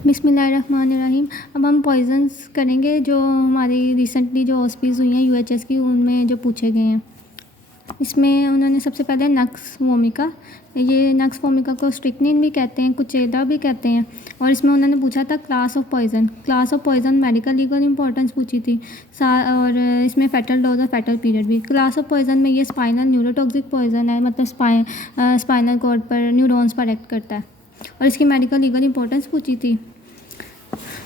बिस्मिल्लाहिर्रहमानिर्रहीम। अब हम पॉइजन्स करेंगे जो हमारी रिसेंटली जो ऑस्पीज़ हुई हैं यूएचएस की, उनमें जो पूछे गए हैं। इसमें उन्होंने सबसे पहले नक्स वोमिका, ये नक्स वोमिका को स्ट्रिक्निन भी कहते हैं, कुचेला भी कहते हैं। और इसमें उन्होंने पूछा था class of poison medical legal importance पूछी थी। और इसमें फेटल डोज और फेटल पीरियड भी। क्लास ऑफ पॉइजन में ये स्पाइनल न्यूरोटॉक्सिक पॉइजन है, मतलब स्पाइनल कॉर्ड पर न्यूरॉन्स पर एक्ट करता है। और इसकी मेडिकल लीगल इंपॉर्टेंस पूछी थी।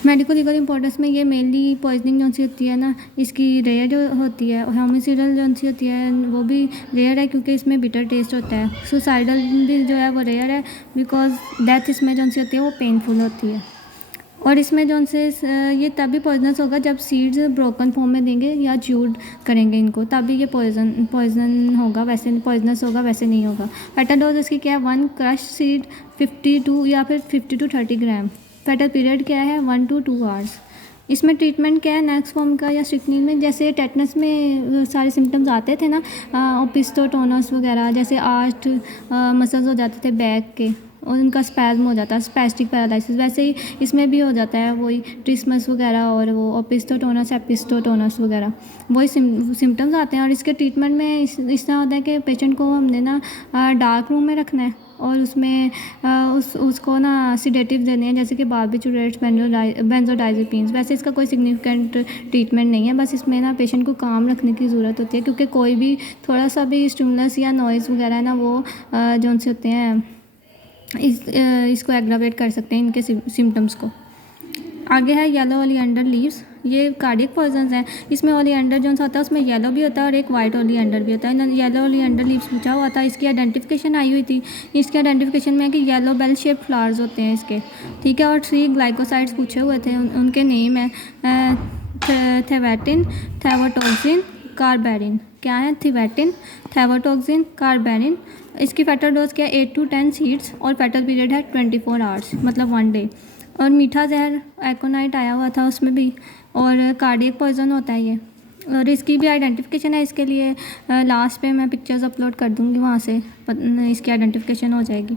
मेडिकल लीगल इंपॉर्टेंस में ये मेनली पॉइजनिंग जो सी होती है ना, इसकी रेयर जो होती है, और होमिसाइडल जो सी होती है वो भी रेयर है क्योंकि इसमें बिटर टेस्ट होता है। सुसाइडल भी जो है वो रेयर है बिकॉज डेथ इसमें जो सी होती है वो पेनफुल होती है। और इसमें जो से ये तभी पॉइजनस होगा जब सीड्स ब्रोकन फॉर्म में देंगे या च्यूड करेंगे इनको, तभी ये पॉइजन होगा, वैसे पॉइजनस होगा, वैसे नहीं होगा। फेटल डोज इसकी क्या है, 1 क्रश सीड 52 या फिर 50 to 30 ग्राम। फेटल पीरियड क्या है, 1 to 2 आवर्स। इसमें ट्रीटमेंट क्या है नैक्स फॉर्म का या स्ट्रिक्निन में, जैसे टेटनस में सारे सिम्टम्स आते थे ना, ओपिस्टोटोनस वगैरह, जैसे आर्ट मसल्स हो जाते थे बैक के और उनका स्पैज्म हो जाता है, स्पैस्टिक पैरालिसिस, वैसे ही इसमें भी हो जाता है वही ट्रिस्मस वगैरह और वो ओपिस्टोटोनस एपिस्टोटोनस वगैरह, वही सिम्टम्स आते हैं। और इसके ट्रीटमेंट में इस तरह होता है कि पेशेंट को हमने ना डार्क रूम में रखना है और उसमें उसको ना सिडेटिव देने हैं, जैसे कि बार्बिटूरेट्स, बेंजोडाइजेपिन्स। वैसे इसका कोई सिग्निफिकेंट ट्रीटमेंट नहीं है, बस इसमें ना पेशेंट को काम रखने की ज़रूरत होती है क्योंकि कोई भी थोड़ा सा भी स्टिमुलस या नॉइज़ वगैरह है ना, वो जो से होते हैं इसको एग्रावेट कर सकते हैं, इनके सिम्टम्स को। आगे है येलो ओलिएंडर लीव्स, ये कार्डियक पॉइजन्स हैं। इसमें ओलिएंडर जो होता है उसमें येलो भी होता है और एक वाइट ओलिएंडर भी होता है। येलो ओलिएंडर लीव्स पूछा हुआ था, इसकी आइडेंटिफिकेशन आई हुई थी। इसके आइडेंटिफिकेशन में है कि येलो बेल शेप फ्लावर्स होते हैं इसके, ठीक है। और 3 ग्लाइकोसाइड्स पूछे हुए थे, उनके नेम है थेवेटिन, थेवोटॉक्सिन, कार्बेरिन। क्या है, थिवेटिन, थेवोटॉक्सिन, कार्बेरिन। इसकी फेटल डोज क्या है, 8 to 10 सीड्स और फेटल पीरियड है 24 आवर्स, मतलब 1 डे। और मीठा जहर एकोनाइट आया हुआ था उसमें भी, और कार्डियक पॉइजन होता है ये। और इसकी भी आइडेंटिफिकेशन है, इसके लिए लास्ट पे मैं पिक्चर्स अपलोड कर दूँगी, वहाँ से इसकी आइडेंटिफिकेशन हो जाएगी।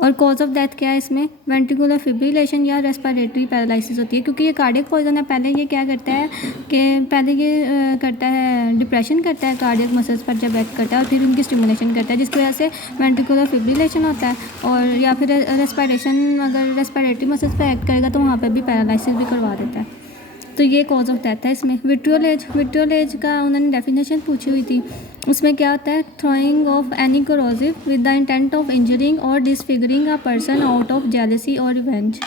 और कॉज ऑफ डेथ क्या है इसमें, वेंट्रिकुलर फिब्रिलेशन या रेस्पिरेटरी पैरालिसिस होती है क्योंकि ये कार्डियक पॉइजन है। पहले ये क्या करता है कि पहले ये करता है डिप्रेशन करता है कार्डियक मसल्स पर जब एक्ट करता है, और फिर उनकी स्टिमुलेशन करता है जिसकी वजह से वेंट्रिकुलर फिब्रिलेशन होता है। और या फिर रेस्पिरेशन, अगर रेस्पिरेटरी मसल्स पर एक्ट करेगा तो वहाँ पर भी पैरालिसिस भी करवा देता है। तो ये कॉज ऑफ डेथ है इसमें। विट्रियल एज का उन्होंने डेफिनेशन पूछी हुई थी, उसमें क्या होता है, throwing of any corrosive with the intent of injuring और disfiguring a person out of jealousy और रिवेंज,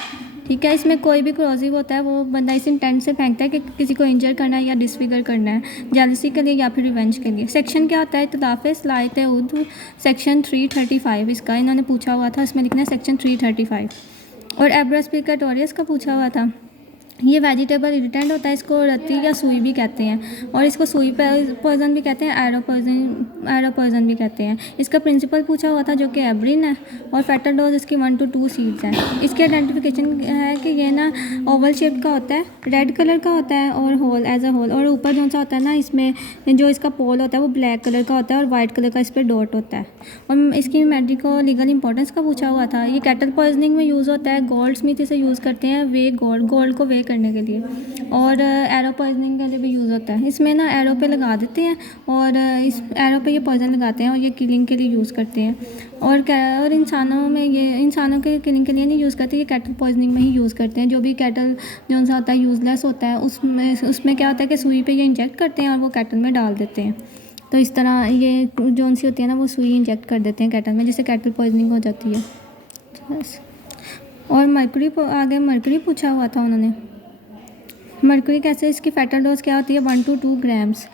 ठीक है। इसमें कोई भी कोरोसिव होता है वो बंदा इस इंटेंट से फेंकता है कि किसी को इंजर करना है या डिसफिगर करना है, जेलसी के लिए या फिर रिवेंज के लिए। सेक्शन क्या होता है, इत्तलाफ़े सलाहियत उद्व, सेक्शन 335 इसका इन्होंने पूछा हुआ था, इसमें लिखना है सेक्शन 335। और एब्रस पिकेटोरियस का पूछा हुआ था, ये वेजिटेबल इरिटेंट होता है, इसको रत्ती या सुई भी कहते हैं, और इसको सुई पॉइजन भी कहते हैं, एरो पॉइजन भी कहते हैं। इसका प्रिंसिपल पूछा हुआ था जो कि एब्रिन है, और फेटल डोज इसकी 1 to 2 सीड्स हैं। इसकी आइडेंटिफिकेशन है कि ये ना ओवल शेप का होता है, रेड कलर का होता है और होल एज अ होल, और ऊपर जो सा होता है ना, इसमें जो इसका पोल होता है वो ब्लैक कलर का होता है और वाइट कलर का इस पर डॉट होता है। और इसकी मेडिको लीगल इंपॉर्टेंस का पूछा हुआ था, ये कैटल पॉइजनिंग में यूज़ होता है, गोल्ड स्मिथ इसे यूज़ करते हैं वे गोल्ड को वे करने के लिए, और एरो पॉइजनिंग के लिए भी यूज़ होता है। इसमें ना एरो पे लगा देते हैं और इस एरो पे ये पॉइजन लगाते हैं और ये किलिंग के लिए यूज़ करते हैं। और इंसानों में ये इंसानों के किलिंग के लिए नहीं यूज़ करते, ये कैटल पॉइजनिंग में ही यूज़ करते हैं। जो भी कैटल जो सा होता है यूज़लेस होता है, उसमें क्या होता है कि सुई पे ये इंजेक्ट करते हैं और वो कैटल में डाल देते हैं। तो इस तरह ये जो सी होती है ना, वो सुई इंजेक्ट कर देते हैं कैटल में, जिससे कैटल पॉइजनिंग हो जाती है बस। और मर्करी पूछा हुआ था उन्होंने, मर्करी कैसे, इसकी फेटल डोज क्या होती है, 1 to 2 ग्राम्स,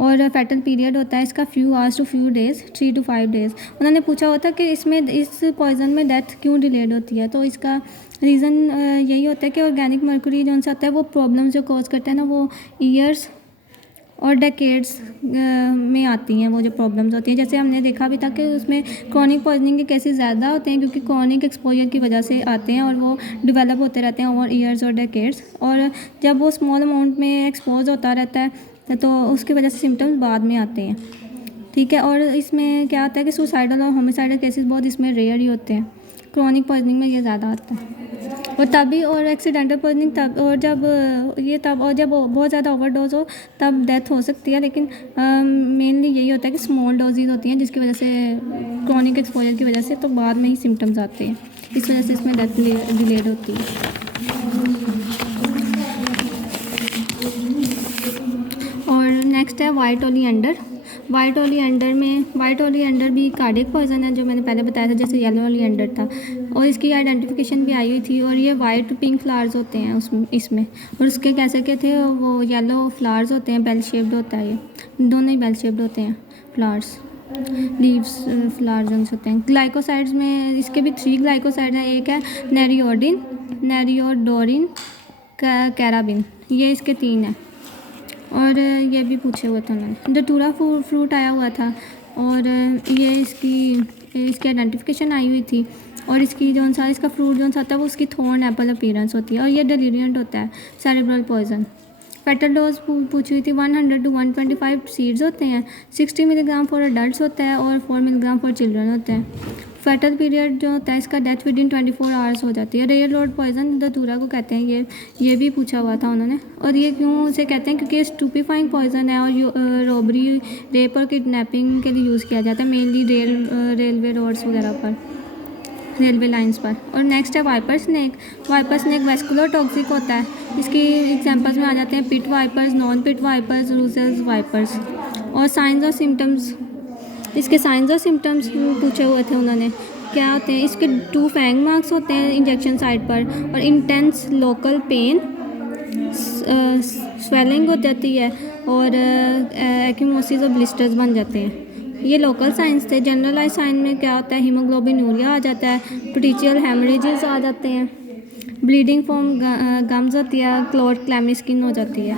और फेटल पीरियड होता है इसका few hours to few days, 3 to 5 days. उन्होंने पूछा होता कि इसमें इस पॉइजन में डेथ क्यों डिलेड होती है, तो इसका रीज़न यही होता है कि ऑर्गेनिक मर्करी जो सा आता है वो प्रॉब्लम्स जो कॉज करता है ना, वो ईयर्स और डेकेड्स में आती हैं वो जो प्रॉब्लम्स होती हैं। जैसे हमने देखा भी था कि उसमें क्रॉनिक पॉइजनिंग के केसेस ज़्यादा होते हैं क्योंकि क्रॉनिक एक्सपोजर की वजह से आते हैं और वो डेवलप होते रहते हैं ओवर ईयर्स और डेकेड्स। और जब वो स्मॉल अमाउंट में एक्सपोज होता रहता है तो उसकी वजह से सिम्टम्स बाद में आते हैं, ठीक है। और इसमें क्या होता है कि सुसाइडल और होमिसाइडल केसेस बहुत इसमें रेयर ही होते हैं। क्रॉनिक पॉइजनिंग में ये ज़्यादा आता है। और तभी, और एक्सीडेंटल पॉइजनिंग तब, और जब जब बहुत ज़्यादा ओवरडोज हो तब डेथ हो सकती है, लेकिन मेनली यही होता है कि स्मॉल डोजेज होती हैं जिसकी वजह से, क्रॉनिक एक्सपोजर की वजह से, तो बाद में ही सिम्टम्स आते हैं, इस वजह से इसमें डेथ डिलेड होती है। और नेक्स्ट है वाइट ओलिएंडर। वाइट ओलिएंडर भी कार्डियक पॉइजन है, जो मैंने पहले बताया था, जैसे येलो ओलिएंडर था, और इसकी आइडेंटिफिकेशन भी आई हुई थी। और ये वाइट पिंक फ्लावर्स होते हैं इसमें, और उसके कैसे के थे, वो येलो फ्लावर्स होते हैं, बेल शेप्ड होता है, ये दोनों ही बेल शेप्ड होते हैं फ्लावर्स, लीव्स फ्लावर्स होते हैं। ग्लाइकोसाइड्स में इसके भी 3 ग्लाइकोसाइड हैं, एक है नेरियोडोरिन, कैराबिन, ये इसके 3 हैं। और ये भी पूछे हुए थे उन्होंने। दतूरा फ्रूट आया हुआ था, और ये इसकी आइडेंटिफिकेशन आई हुई थी। और इसकी इसका फ्रूट था वो उसकी थॉर्न एप्पल अपीयरेंस होती है, और ये डेलीरियंट होता है, सेरेब्रल पॉइजन। फेटल डोज पूछी हुई थी, 100 to 125 सीड्स होते हैं, 60 मिलीग्राम फॉर अडल्ट होता है, और 4 मिलीग्राम फॉर चिल्ड्रन होता है। फेटल पीरियड जो होता है इसका, डेथ विद इन 24 आवर्स हो जाती है। रेयर लोड पॉइजन दतूरा को कहते हैं, ये भी पूछा हुआ था उन्होंने। और ये क्यों उसे कहते हैं, क्योंकि ये स्टूपीफाइंग पॉइजन है, और रॉबरी, रेप और किडनैपिंग के लिए यूज़ किया जाता है, मेनली रेलवे रोड्स वगैरह पर, रेलवे लाइंस पर। और नेक्स्ट है वाइपर स्नेक वेस्कुलर टॉक्सिक होता है। इसकी एग्जांपल्स में आ जाते हैं पिट वाइपर्स, नॉन पिट वाइपर्स, रूसेल्स वाइपर्स। और साइंस और सिम्टम्स, इसके साइंस और सिम्टम्स पूछे हुए थे उन्होंने, क्या होते हैं। इसके 2 फैंग मार्क्स होते हैं इंजेक्शन साइट पर, और इंटेंस लोकल पेन, स्वेलिंग हो जाती है, और एक्यूमोसिस और ब्लिस्टर्स बन जाते हैं। ये लोकल साइंस थे। जनरलाइज साइन में क्या होता है, हीमोग्लोबिनूरिया आ जाता है, पेटिशियल हेमरेजेस आ जाते हैं, ब्लीडिंग फ्रॉम गम्स होती है, क्लॉट क्लैमी स्किन हो जाती है।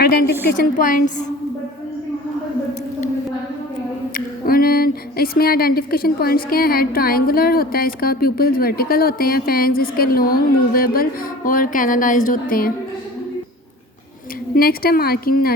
आइडेंटिफिकेशन पॉइंट्स, इसमें आइडेंटिफिकेशन पॉइंट्स क्या है, हेड ट्रायंगुलर होता है इसका, प्यूपिल्स वर्टिकल होते हैं, फैंग्स इसके लॉन्ग, मूवेबल और कैनलाइज्ड होते हैं। नेक्स्ट है मार्किंग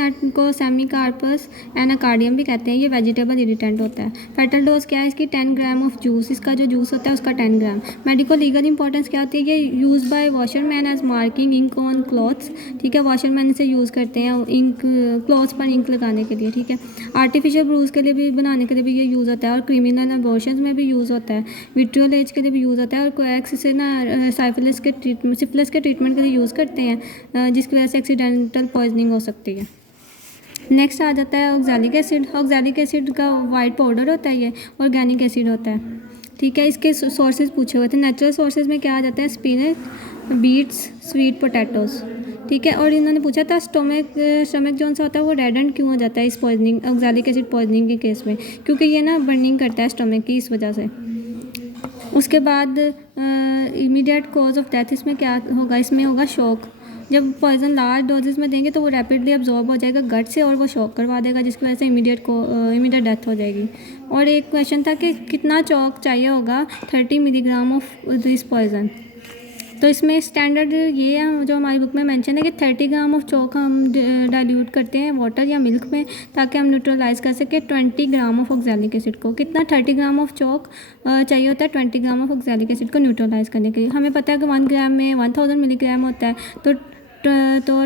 नट को सेमीकार्पस एनाकार्डियम भी कहते हैं, ये वेजिटेबल इरिटेंट होता है। फेटल डोज क्या है इसकी, 10 ग्राम ऑफ जूस, इसका जो जूस होता है उसका 10 ग्राम। मेडिको लीगल इंपॉर्टेंस क्या होती है, ये use by washerman as marking ink on clothes, ठीक है, वॉशरमैन इसे यूज़ करते हैं इंक, क्लॉथ्स पर इंक लगाने के लिए, ठीक है। आर्टिफिशियल ब्रूज के लिए भी बनाने के लिए भी ये यूज़ होता है, और क्रिमिनल अबॉर्शंस में भी यूज़ होता है, विट्रियल एज के लिए भी यूज़ होता है, और कोएक्स से ना सिफिलिस के ट्रीटमेंट के लिए यूज़ करते हैं, जिसकी वजह से एक्सीडेंटल पॉइजनिंग हो सकती है। नेक्स्ट आ जाता है ऑक्सैलिक एसिड का वाइट पाउडर होता है, ये ऑर्गेनिक एसिड होता है, ठीक है। इसके सोर्सेज पूछे हुए थे। नेचुरल सोर्सेज में क्या आ जाता है, स्पिनच, बीट्स, स्वीट पोटैटोज, ठीक है। और इन्होंने पूछा था स्टोमक जो सा होता है वो रेडेंट क्यों हो जाता है इस पॉइजनिंग, ऑक्सैलिक एसिड पॉइजनिंग के केस में, क्योंकि ये ना बर्निंग करता है स्टोमक की, इस वजह से। उसके बाद इमीडिएट कॉज ऑफ डेथ इसमें क्या होगा, इसमें होगा शॉक। जब पॉइजन लार्ज डोजेस में देंगे तो वो रैपिडली अब्जॉर्ब हो जाएगा गट से, और वो शॉक करवा देगा, जिसकी वजह से इमीडिएट डेथ हो जाएगी। और एक क्वेश्चन था कि कितना चॉक चाहिए होगा 30 मिलीग्राम ऑफ दिस पॉइजन, तो इसमें स्टैंडर्ड ये है जो हमारी बुक में मेंशन है कि 30 ग्राम ऑफ चॉक हम डाइल्यूट करते हैं वाटर या मिल्क में, ताकि हम न्यूट्रलाइज कर सकें 20 ग्राम ऑफ ऑक्सैलिक एसिड को। कितना, 30 ग्राम ऑफ चॉक चाहिए होता है 20 ग्राम ऑफ ऑक्सैलिक एसिड को न्यूट्रलाइज करने के लिए। हमें पता है कि 1 ग्राम में 1000 मिलीग्राम होता है, तो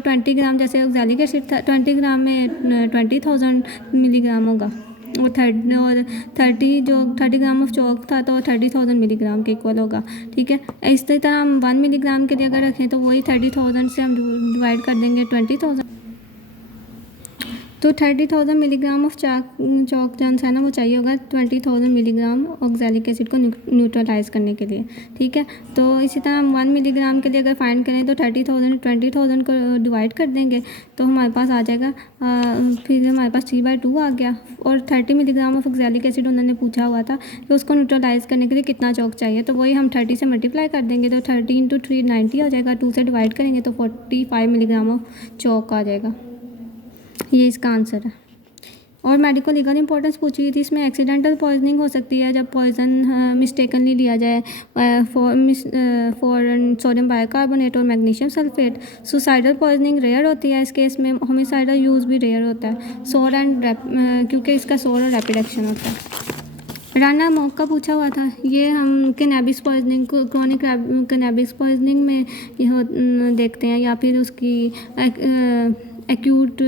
20 ग्राम जैसे ऑक्सैलिक एसिड था, 20 ग्राम में 20,000 मिलीग्राम होगा, और 30 ग्राम ऑफ चॉक था तो 30,000 मिलीग्राम के इक्वल होगा, ठीक है। इस तरह हम 1 मिलीग्राम के लिए अगर रखें तो वही 30,000 से हम डिवाइड कर देंगे 20,000, तो 30,000 मिलीग्राम ऑफ चॉक जो है ना वो चाहिए होगा 20,000 मिलीग्राम ऑक्सैलिक एसिड को न्यूट्रलाइज करने के लिए, ठीक है। तो इसी तरह हम 1 मिलीग्राम के लिए अगर फाइंड करें तो 20,000 को डिवाइड कर देंगे तो हमारे पास आ जाएगा, फिर हमारे पास 3/2 आ गया। और 30 मिलीग्राम ऑफ ऑक्सैलिक एसिड उन्होंने पूछा हुआ था कि उसको न्यूट्रलाइज करने के लिए कितना चॉक चाहिए, तो वही हम 30 से मल्टीप्लाई कर देंगे तो 30 × 3 90 हो जाएगा, 2 से डिवाइड करेंगे तो 45 मिलीग्राम ऑफ चॉक आ जाएगा। ये इसका आंसर है। और मेडिको लीगल इंपॉर्टेंस पूछी गई थी, इसमें एक्सीडेंटल पॉइजनिंग हो सकती है जब पॉइजन मिस्टेकनली लिया जाए फॉर सोडियम बाइकार्बोनेट और magnesium sulphate. Suicidal poisoning rare होती है, इस केस में होमिसाइडल यूज़ भी रेयर होता है, क्योंकि इसका सोर और रैपिड एक्शन होता है। राना मौक का पूछा हुआ था, ये हम कैनबिस पॉइजनिंग को क्रॉनिक कैनबिस पॉइजनिंग में देखते हैं, या फिर उसकी एक्यूट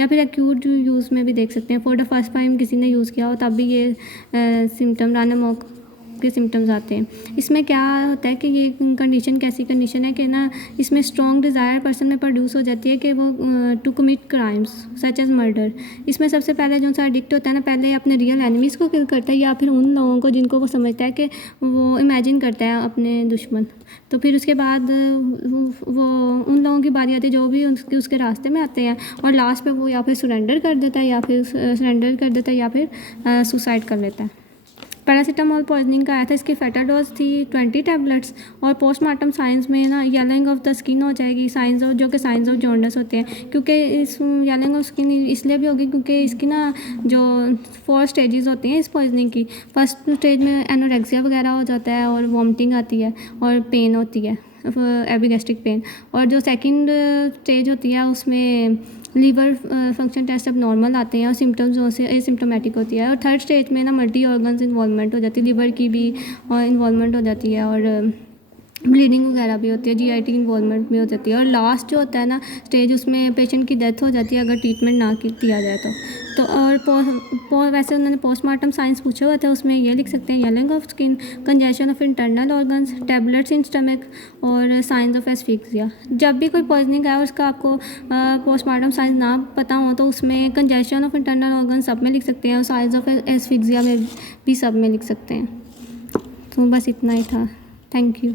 या फिर एक्यूट यूज़ में भी देख सकते हैं। फॉर द फर्स्ट टाइम किसी ने यूज़ किया हो तब भी ये सिम्टम राना मौक के सिम्टम्स आते हैं। इसमें क्या होता है कि ये कंडीशन कैसी कंडीशन है कि ना, इसमें स्ट्रॉन्ग डिज़ायर पर्सन में प्रोड्यूस हो जाती है कि वो to commit crimes such as murder. इसमें सबसे पहले जो सा एडिक्ट होता है ना, पहले अपने रियल एनिमीज़ को किल करता है, या फिर उन लोगों को जिनको वो समझता है कि वो इमेजिन करता है अपने दुश्मन। तो फिर उसके बाद वो उन लोगों की बारी आती है जो भी उसके रास्ते में आते हैं, और लास्ट पे वो या फिर सरेंडर कर देता है या फिर सुसाइड कर लेता है। पैरासीटामोल पॉइजनिंग का आया था, इसकी फेटल डोज थी 20 टैबलेट्स, और पोस्टमार्टम साइंस में ना येलोइंग ऑफ द स्किन हो जाएगी, साइंस ऑफ जो कि साइंस ऑफ जॉन्डिस होते हैं। क्योंकि इस येलोइंग ऑफ स्किन इसलिए भी होगी क्योंकि इसकी ना जो 4 स्टेजेस होती हैं इस पॉइजनिंग की। फर्स्ट स्टेज में एनोरेक्सिया वगैरह हो जाता है और वॉमिटिंग आती है और पेन होती है, एपिगैस्ट्रिक पेन। और जो सेकंड स्टेज होती है उसमें लीवर फंक्शन टेस्ट अब नॉर्मल आते हैं और सिम्टम्स जो से एसिम्टोमेटिक होती है। और थर्ड स्टेज में ना मल्टी ऑर्गन्स इन्वॉल्वमेंट हो जाती है, लीवर की भी इन्वॉल्वमेंट हो जाती है, और ब्लीडिंग वगैरह भी होती है, जीआईटी इन्वॉल्वमेंट भी हो जाती है। और लास्ट जो होता है ना स्टेज, उसमें पेशेंट की डेथ हो जाती है अगर ट्रीटमेंट ना किया जाए तो और वैसे उन्होंने पोस्टमार्टम साइंस पूछे हुए थे, उसमें ये लिख सकते हैं yellowing of skin, congestion of internal organs, tablets in stomach और साइंस ऑफ एस्फिक्सिया। जब भी कोई पॉइजनिंग आए और उसका आपको पोस्टमार्टम साइंस ना पता हो तो उसमें कंजेशन ऑफ इंटरनल ऑर्गन सब में लिख सकते हैं, और साइंस ऑफ एस्फिक्सिया में भी सब में लिख सकते हैं। तो बस इतना ही था। Thank you.